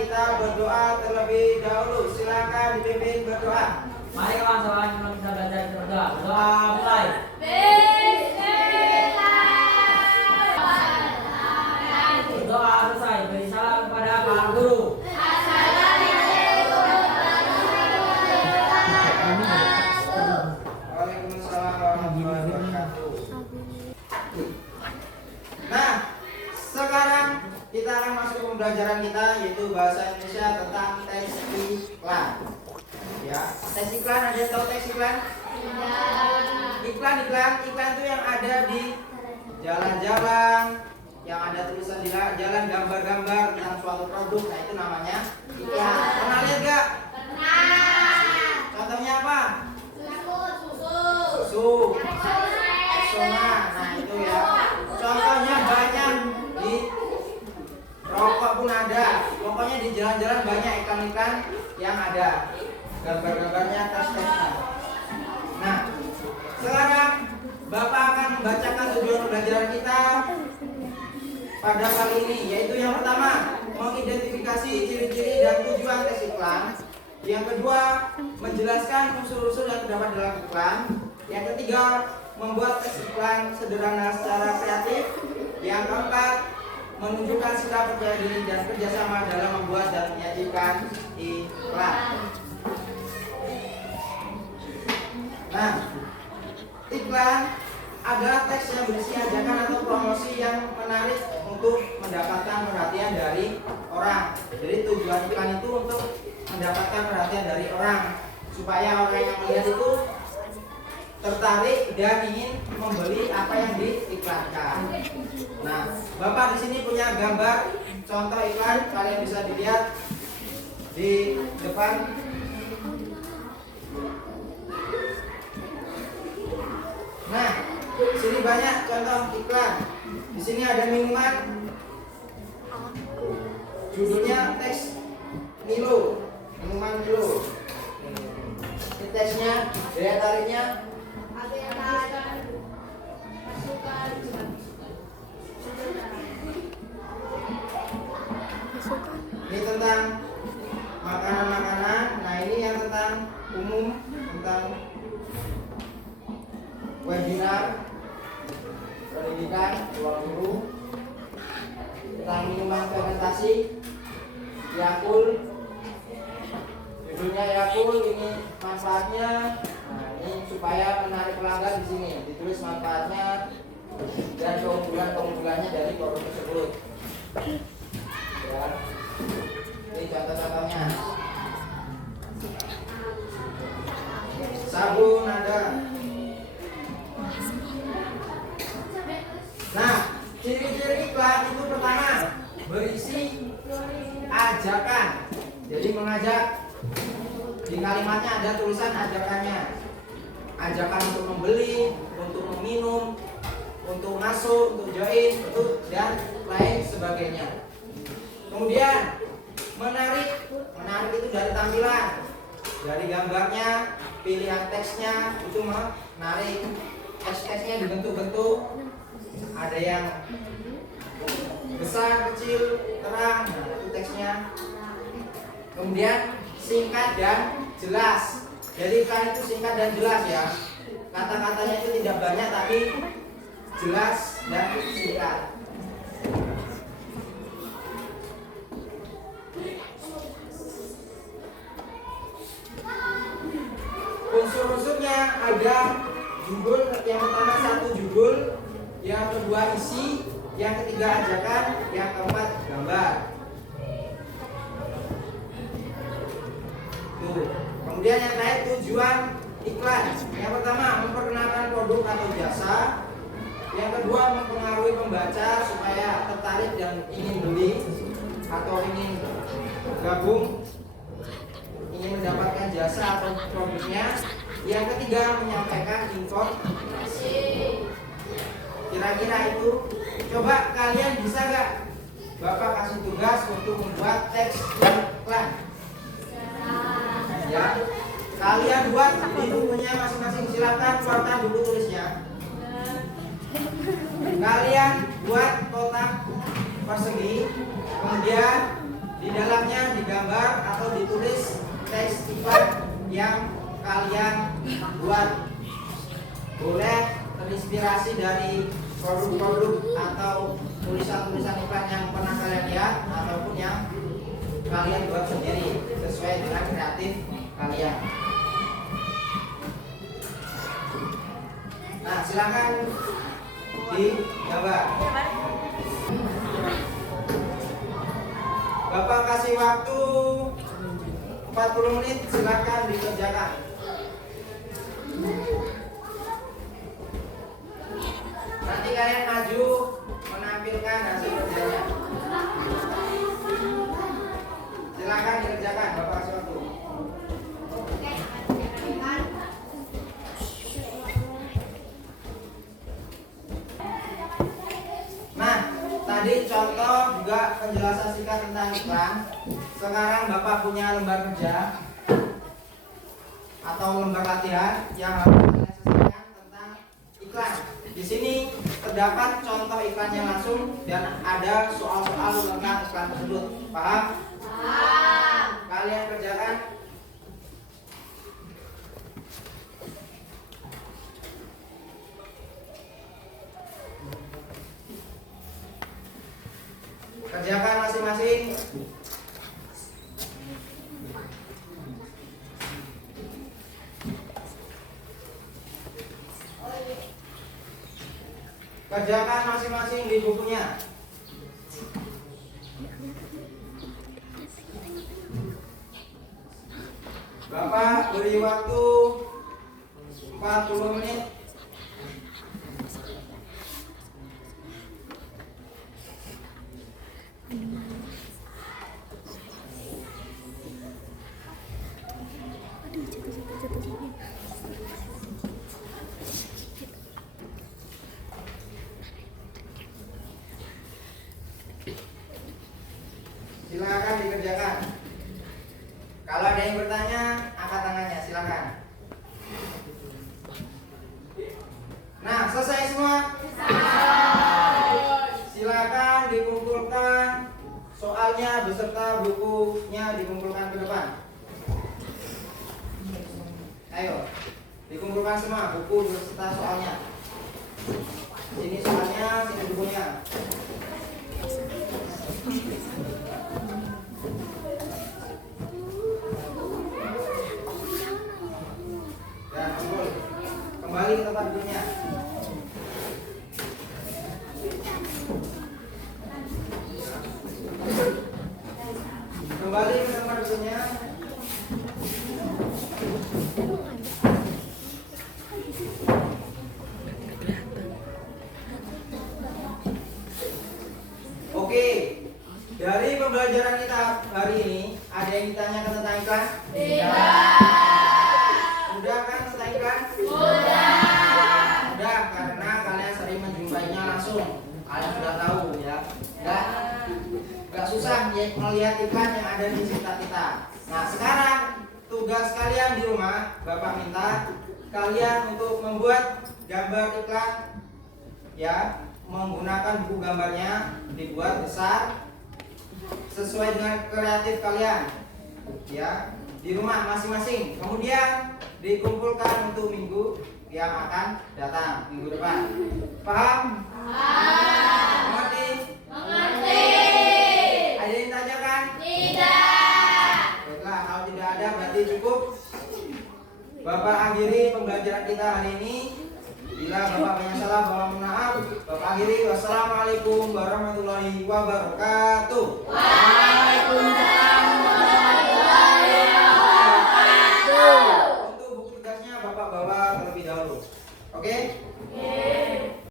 kita berdoa terlebih dahulu. Silakan dipimpin berdoa. Mari kawan-kawan kita belajar berdoa. Berdoa mulai. Berdoa selesai. Beri salam kepada para guru. Waalaikumsalam warahmatullahi wabarakatuh. Nah, sekarang kita akan masuk ke pembelajaran kita, yaitu bahasa Indonesia tentang teks iklan. Ya, teks iklan, ada yang tahu teks iklan? Iklan itu yang ada di jalan-jalan, yang ada tulisan di jalan, gambar-gambar tentang suatu produk. Nah, itu namanya iklan. Pernah lihat gak? Contohnya apa? Susu, Rexona. Nah, itu ya. Contohnya banyak, di rokok pun ada. Pokoknya di jalan-jalan banyak iklan-iklan yang ada gambar-gambarnya, tes-tesnya. Nah, sekarang Bapak akan membacakan tujuan pembelajaran kita pada kali ini, yaitu yang pertama, mengidentifikasi ciri-ciri dan tujuan tes iklan. Yang kedua, menjelaskan unsur-unsur yang terdapat dalam iklan. Yang ketiga, membuat tes iklan sederhana secara kreatif. Yang keempat, menunjukkan sikap percaya diri dan kerjasama dalam membuat dan menyajikan iklan. Nah, iklan adalah teks yang berisi ajakan atau promosi yang menarik untuk mendapatkan perhatian dari orang. Jadi tujuan iklan itu untuk mendapatkan perhatian dari orang, supaya orang yang melihat itu tertarik dan ingin membeli apa yang diiklankan. Nah, Bapak di sini punya gambar contoh iklan, kalian bisa dilihat di depan. Nah, sini banyak contoh iklan. Di sini ada minuman, judulnya teks Milo, minuman Milo. Ini teksnya, daya tariknya. Ini tentang makanan-makanan. Nah, ini yang tentang umum, tentang webinar pendidikan ruang guru, tentang minuman fermentasi Yakult, judulnya Yakult, ini manfaatnya. Nah, ini supaya menarik pelanggan, di sini ditulis manfaatnya dan keunggulannya dari produk tersebut. Ya, ini contoh-contohnya. Sabun ada. Nah, ciri-ciri iklan itu pertama, berisi ajakan. Jadi mengajak, di kalimatnya ada tulisan ajakannya. Ajakan untuk membeli, untuk meminum, untuk masuk, untuk join, dan lain sebagainya. Kemudian menarik itu dari tampilan, dari gambarnya, pilihan teksnya itu menarik. Teks-teksnya dibentuk-bentuk, ada yang besar, kecil, terang. Nah, itu teksnya. Kemudian singkat dan jelas. Jadi kan itu singkat dan jelas ya. Kata-katanya itu tidak banyak tapi jelas dan singkat. Unsur-unsurnya ada judul, yang pertama satu judul, yang kedua isi, yang ketiga ajakan, yang keempat gambar. Tuh. Kemudian yang terakhir tujuan iklan. Yang pertama memperkenalkan produk atau jasa. Yang kedua mempengaruhi pembaca supaya tertarik dan ingin beli atau ingin gabung, ingin mendapatkan jasa atau produknya. Yang ketiga menyampaikan informasi. Kira-kira itu. Coba kalian bisa gak Bapak kasih tugas untuk membuat teks iklan? Ya, kalian buat di bukunya masing-masing. Silakan keluarkan buku tulisnya. Kalian buat kotak persegi, kemudian di dalamnya digambar atau ditulis teks iklan yang kalian buat. Boleh terinspirasi dari produk-produk atau tulisan-tulisan iklan yang pernah kalian lihat ataupun yang kalian buat sendiri sesuai dengan kreatif kalian. Nah, silakan digambar. Bapak kasih waktu 40 menit, silakan dikerjakan. Nanti kalian maju menampilkan hasil kerjanya. Silakan dikerjakan, Bapak kasih waktu. Nah, tadi contoh juga penjelasan singkat tentang iklan. Sekarang Bapak punya lembar kerja atau lembar latihan yang harus kalian selesaikan tentang iklan. Di sini terdapat contoh iklannya langsung dan ada soal-soal tentang iklan tersebut. Paham? Paham. Kalian kerjakan. Kerjakan masing-masing. Kerjakan masing-masing di bukunya. Bapak beri waktu 40 menit. Silakan dikerjakan. Kalau ada yang bertanya, angkat tangannya, silakan. Nah, selesai semua? Silakan dikumpulkan soalnya beserta bukunya, dikumpulkan ke depan. Ayo, dikumpulkan semua buku beserta soalnya. Sini soalnya, sini bukunya. Dan kumpul. Kembali ke tempat duduknya. Kembali ke tempat duduknya. Oke, dari pembelajaran kita hari ini ada yang ditanyakan tentang iklan? Sudah kan tentang iklan? Sudah, karena kalian sering menjumpainya langsung. Kalian sudah tahu ya. Gak susah ya melihat iklan yang ada di sekitar kita. Nah, sekarang tugas kalian di rumah, Bapak minta kalian untuk membuat gambar iklan ya, menggunakan buku gambarnya, dibuat besar sesuai dengan kreatif kalian ya, di rumah masing-masing. Kemudian dikumpulkan untuk minggu yang akan datang, minggu depan. Paham? Paham. Mengerti? Mengerti. Ada yang ditanyakan? Tidak. Baiklah, kalau tidak ada berarti cukup. Bapak akhiri pembelajaran kita hari ini. Bila Bapak banyak salah, mohon maaf. Bapak akhiri. Wassalamualaikum warahmatullahi wabarakatuh.